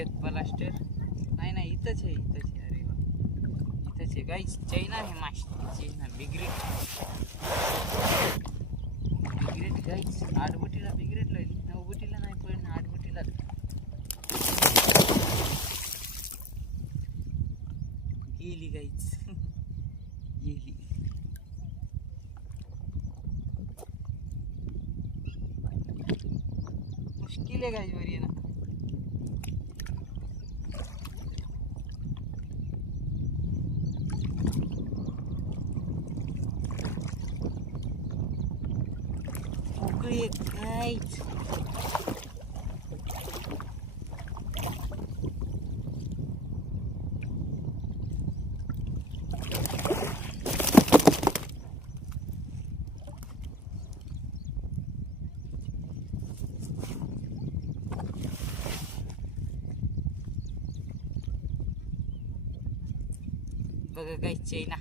एक प्लास्टर नाही नाही इथंच आहे अरे वा इथंच आहे गाईस. चैना आहे माशी चैना बिग्रेट गाईस. 8 बोटीला बिग्रेट लावली 9 बोटीला नाही पण 8 बोटीला गेली गाईस गेली. मुश्किल आहे गाईस वर येणं. गाईस बघा गाईस चैना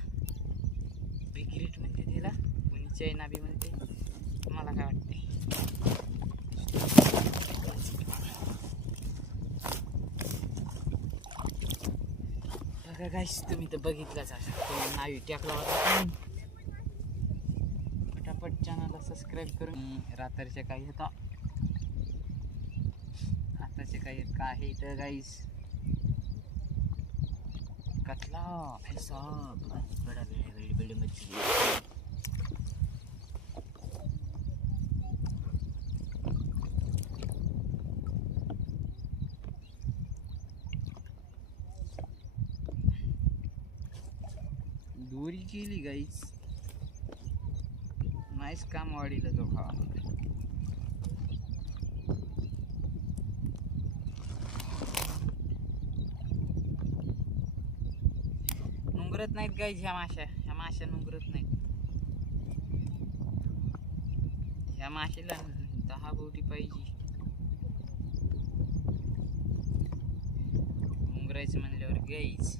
बिग्रेट म्हणते तिला कोणी चैना बी म्हणते. मला काय वाटते बघा गाईस तुम्ही तर बघितलंच असं तुम्ही नावी टाकला होता. फटाफट चॅनलला सबस्क्राईब करून रात्रीच्या काही होता आताचे काही का आहे इथं गाईस. कतला ऐसा बड़ा बड़े मछली दोरी केली गाईस. नाईस काम वाढीला तो हा नुंगरत नाहीत गाईस. ह्या माश्या नुंगरत नाहीत. ह्या माशीला 10 बोटी पाहिजे नुंगरायचं म्हणल्यावर गाईस.